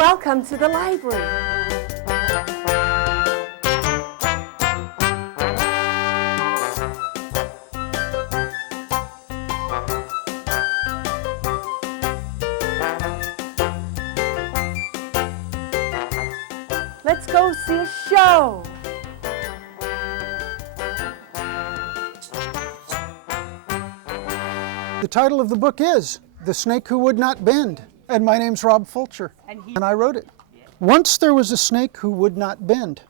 Welcome to the library. Let's go see a show. The title of the book is The Snake Who Would Not Bend, and my name's Rob Fulcher, and I wrote it. Once there was a snake who would not bend.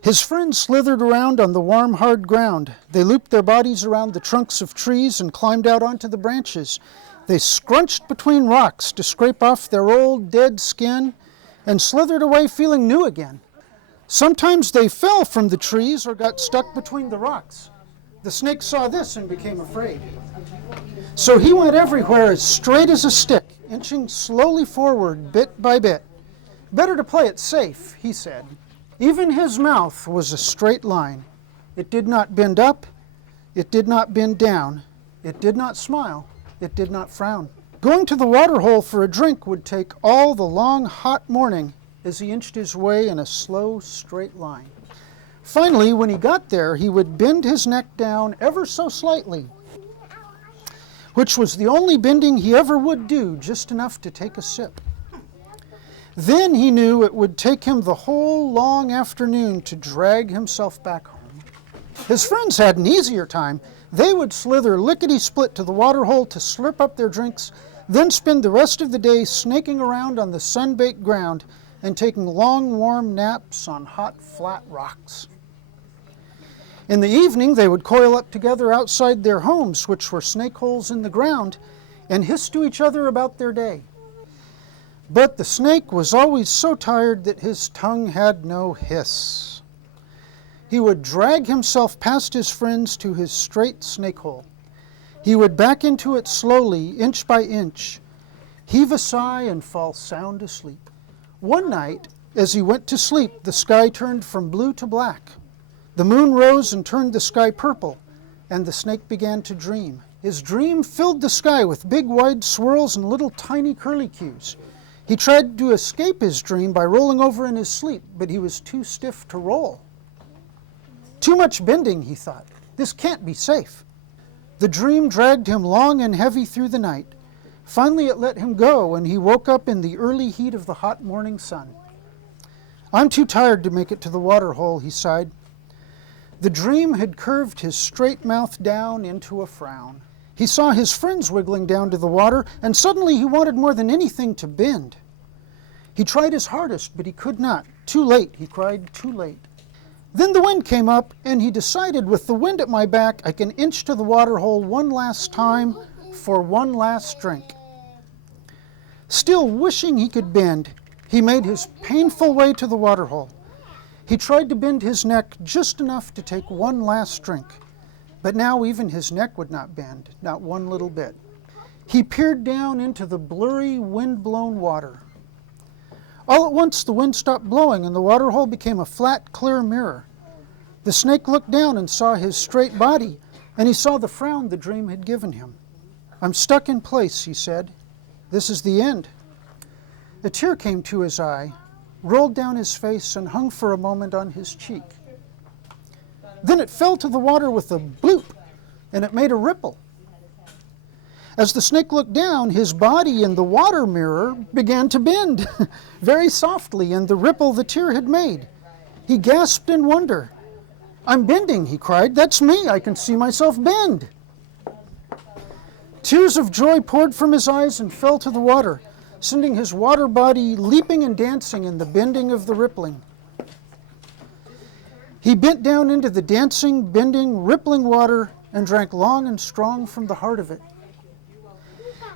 His friends slithered around on the warm, hard ground. They looped their bodies around the trunks of trees and climbed out onto the branches. They scrunched between rocks to scrape off their old, dead skin and slithered away feeling new again. Sometimes they fell from the trees or got stuck between the rocks. The snake saw this and became afraid. So he went everywhere as straight as a stick, inching slowly forward bit by bit. Better to play it safe, he said. Even his mouth was a straight line. It did not bend up, it did not bend down, it did not smile, it did not frown. Going to the water hole for a drink would take all the long, hot morning as he inched his way in a slow, straight line. Finally, when he got there, he would bend his neck down ever so slightly, which was the only bending he ever would do, just enough to take a sip. Then he knew it would take him the whole long afternoon to drag himself back home. His friends had an easier time. They would slither lickety-split to the water hole to slurp up their drinks, then spend the rest of the day snaking around on the sun-baked ground and taking long, warm naps on hot, flat rocks. In the evening, they would coil up together outside their homes, which were snake holes in the ground, and hiss to each other about their day. But the snake was always so tired that his tongue had no hiss. He would drag himself past his friends to his straight snake hole. He would back into it slowly, inch by inch, heave a sigh and fall sound asleep. One night, as he went to sleep, the sky turned from blue to black. The moon rose and turned the sky purple, and the snake began to dream. His dream filled the sky with big, wide swirls and little tiny curlicues. He tried to escape his dream by rolling over in his sleep, but he was too stiff to roll. Too much bending, he thought. This can't be safe. The dream dragged him long and heavy through the night. Finally, it let him go, and he woke up in the early heat of the hot morning sun. I'm too tired to make it to the water hole, he sighed. The dream had curved his straight mouth down into a frown. He saw his friends wiggling down to the water, and suddenly he wanted more than anything to bend. He tried his hardest, but he could not. Too late, he cried, too late. Then the wind came up, and he decided, with the wind at my back, I can inch to the water hole one last time for one last drink. Still wishing he could bend, he made his painful way to the water hole. He tried to bend his neck just enough to take one last drink, but now even his neck would not bend, not one little bit. He peered down into the blurry, wind-blown water. All at once the wind stopped blowing and the water hole became a flat, clear mirror. The snake looked down and saw his straight body, and he saw the frown the dream had given him. I'm stuck in place, he said. This is the end. A tear came to his eye, rolled down his face, and hung for a moment on his cheek. Then it fell to the water with a bloop, and it made a ripple. As the snake looked down, his body in the water mirror began to bend, very softly, in the ripple the tear had made. He gasped in wonder. I'm bending, he cried. That's me. I can see myself bend. Tears of joy poured from his eyes and fell to the water, sending his water body leaping and dancing in the bending of the rippling. He bent down into the dancing, bending, rippling water and drank long and strong from the heart of it.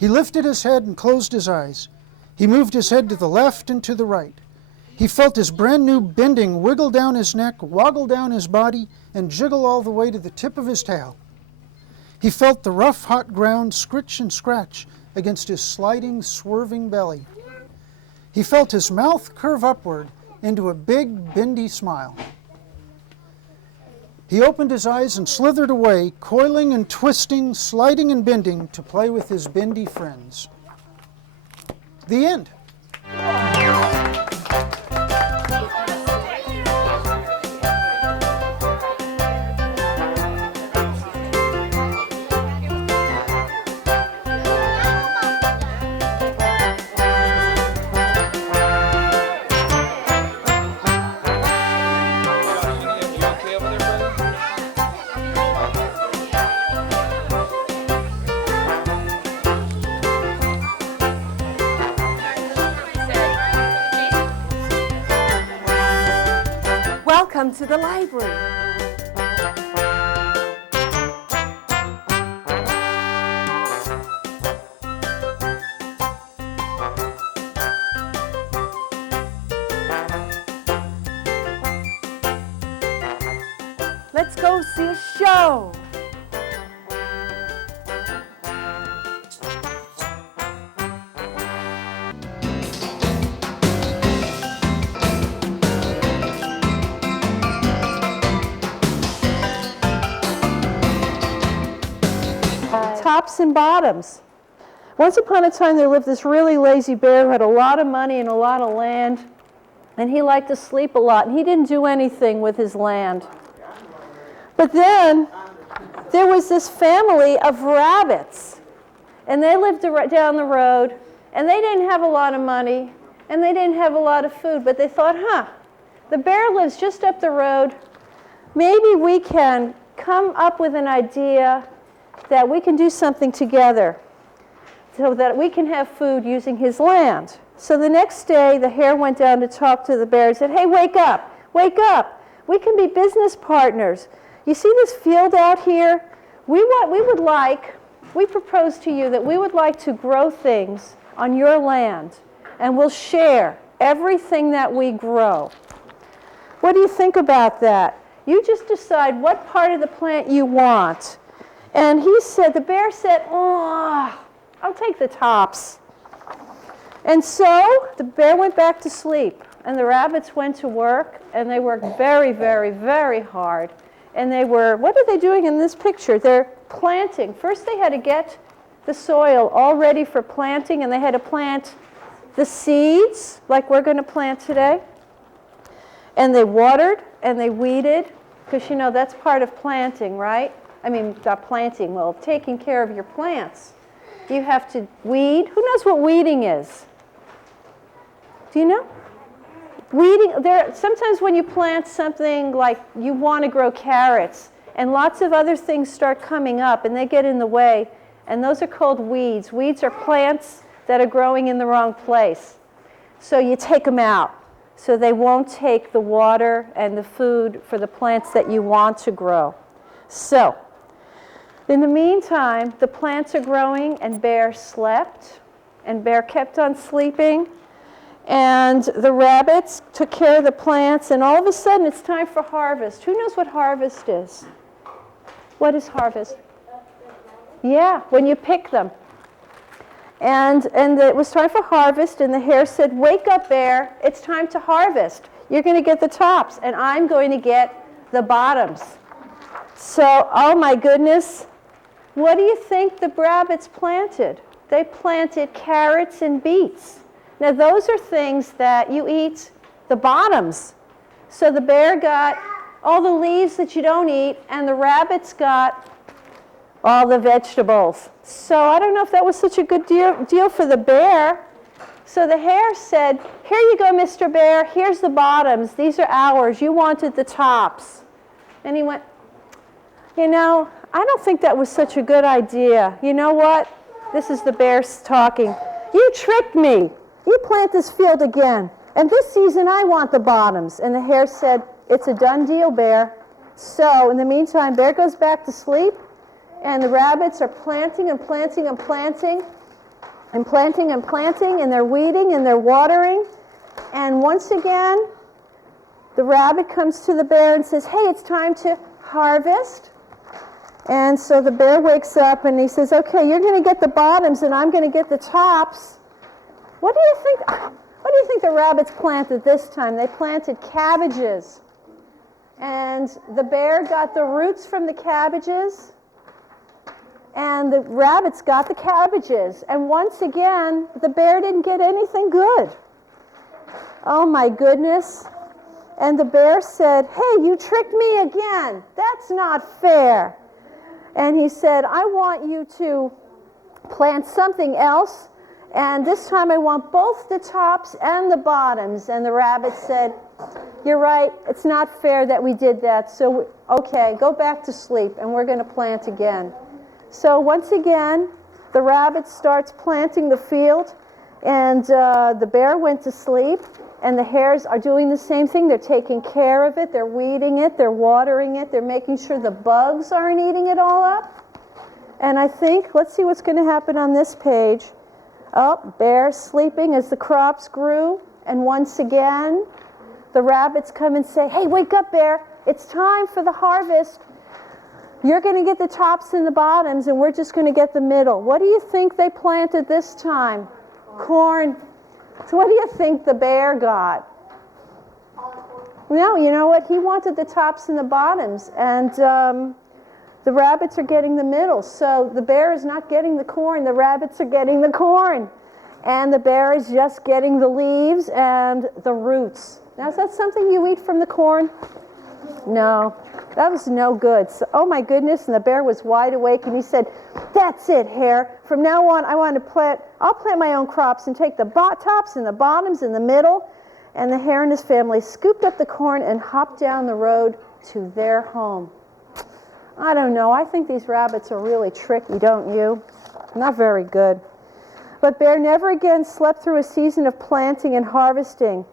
He lifted his head and closed his eyes. He moved his head to the left and to the right. He felt his brand new bending wiggle down his neck, woggle down his body, and jiggle all the way to the tip of his tail. He felt the rough, hot ground scritch and scratch against his sliding, swerving belly. He felt his mouth curve upward into a big, bendy smile. He opened his eyes and slithered away, coiling and twisting, sliding and bending to play with his bendy friends. The end. Welcome to the library. Let's go see a show. Tops and bottoms. Once upon a time there lived this really lazy bear who had a lot of money and a lot of land, and he liked to sleep a lot, and he didn't do anything with his land. But then there was this family of rabbits, and they lived down the road, and they didn't have a lot of money, and they didn't have a lot of food, but they thought, the bear lives just up the road. Maybe we can come up with an idea that we can do something together so that we can have food using his land. So the next day, the hare went down to talk to the bear and said, hey, wake up, wake up. We can be business partners. You see this field out here? We propose to you that we would like to grow things on your land, and we'll share everything that we grow. What do you think about that? You just decide what part of the plant you want. And the bear said, oh, I'll take the tops. And so the bear went back to sleep, and the rabbits went to work, and they worked very, very, very hard. And what are they doing in this picture? They're planting. First they had to get the soil all ready for planting, and they had to plant the seeds, like we're going to plant today. And they watered, and they weeded, because that's part of planting, right? I mean, not planting, well, taking care of your plants. You have to weed. Who knows what weeding is? Do you know? Weeding, sometimes when you plant something like you want to grow carrots, and lots of other things start coming up, and they get in the way, and those are called weeds. Weeds are plants that are growing in the wrong place. So you take them out, so they won't take the water and the food for the plants that you want to grow. So, in the meantime, the plants are growing, and Bear slept, and Bear kept on sleeping, and the rabbits took care of the plants, and all of a sudden it's time for harvest. Who knows what harvest is? What is harvest? Yeah, when you pick them. And it was time for harvest, and the hare said, wake up, Bear, it's time to harvest. You're going to get the tops, and I'm going to get the bottoms. So, oh my goodness, what do you think the rabbits planted? They planted carrots and beets. Now those are things that you eat the bottoms. So the bear got all the leaves that you don't eat, and the rabbits got all the vegetables. So I don't know if that was such a good deal for the bear. So the hare said, here you go, Mr. Bear, here's the bottoms. These are ours. You wanted the tops. And he went, I don't think that was such a good idea. You know what? This is the bear talking. You tricked me. You plant this field again. And this season I want the bottoms. And the hare said, it's a done deal, Bear. So in the meantime, Bear goes back to sleep. And the rabbits are planting and planting and planting and planting and planting. And they're weeding and they're watering. And once again, the rabbit comes to the bear and says, hey, it's time to harvest. And so the bear wakes up and he says, okay, you're going to get the bottoms and I'm going to get the tops. What do you think the rabbits planted this time? They planted cabbages. And the bear got the roots from the cabbages, and the rabbits got the cabbages. And once again, the bear didn't get anything good. Oh my goodness. And the bear said, "Hey, you tricked me again. That's not fair." And he said, "I want you to plant something else, and this time I want both the tops and the bottoms." And the rabbit said, "You're right, it's not fair that we did that, so okay, go back to sleep and we're going to plant again." So once again, the rabbit starts planting the field, and the bear went to sleep, and the hares are doing the same thing. They're taking care of it, they're weeding it, they're watering it, they're making sure the bugs aren't eating it all up. And I think, let's see what's going to happen on this page. Oh, bear sleeping as the crops grew, and once again, the rabbits come and say, "Hey, wake up, bear. It's time for the harvest. You're going to get the tops and the bottoms, and we're just going to get the middle." What do you think they planted this time? Corn. So what do you think the bear got? No, you know what? He wanted the tops and the bottoms, and the rabbits are getting the middle. So the bear is not getting the corn, the rabbits are getting the corn. And the bear is just getting the leaves and the roots. Now, is that something you eat from the corn? No, that was no good. So, oh my goodness, and the bear was wide awake, and he said, "That's it, hare. From now on, I'll plant my own crops and take the tops and the bottoms in the middle." And the hare and his family scooped up the corn and hopped down the road to their home. I don't know, I think these rabbits are really tricky, don't you? Not very good. But Bear never again slept through a season of planting and harvesting.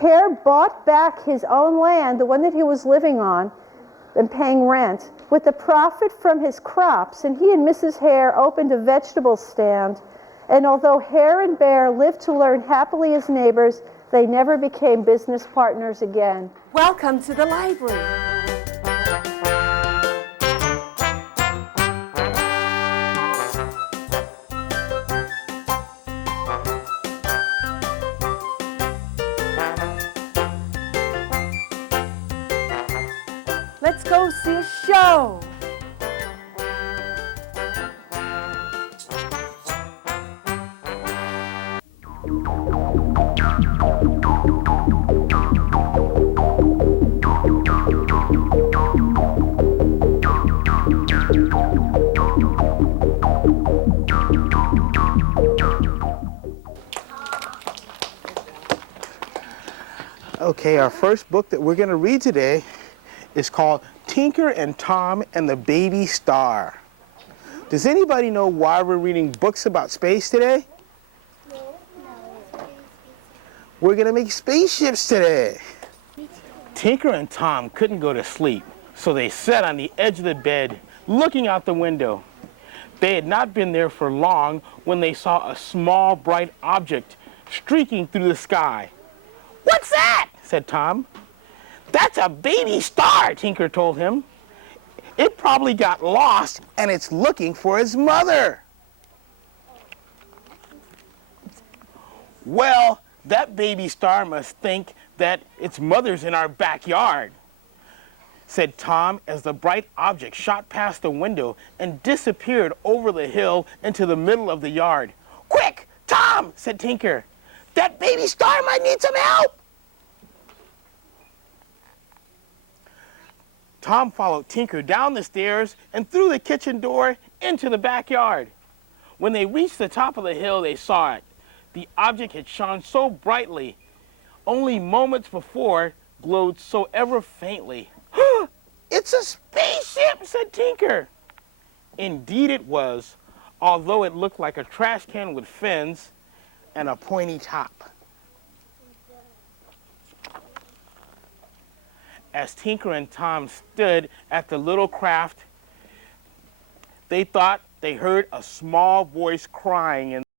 Hare bought back his own land, the one that he was living on and paying rent, with the profit from his crops, and he and Mrs. Hare opened a vegetable stand. And although Hare and Bear lived to learn happily as neighbors, they never became business partners again. Welcome to the library. Let's go see a show. Okay, our first book that we're going to read today is called Tinker and Tom and the Baby Star. Does anybody know why we're reading books about space today? No. We're going to make spaceships today. Tinker and Tom couldn't go to sleep, so they sat on the edge of the bed, looking out the window. They had not been there for long when they saw a small, bright object streaking through the sky. "What's that?" said Tom. "That's a baby star," Tinker told him. "It probably got lost and it's looking for its mother." "Well, that baby star must think that its mother's in our backyard," said Tom as the bright object shot past the window and disappeared over the hill into the middle of the yard. "Quick, Tom," said Tinker. "That baby star might need some help." Tom followed Tinker down the stairs and through the kitchen door into the backyard. When they reached the top of the hill, they saw it. The object had shone so brightly, only moments before glowed so ever faintly. "It's a spaceship," said Tinker. Indeed it was, although it looked like a trash can with fins and a pointy top. As Tinker and Tom stood at the little craft, they thought they heard a small voice crying in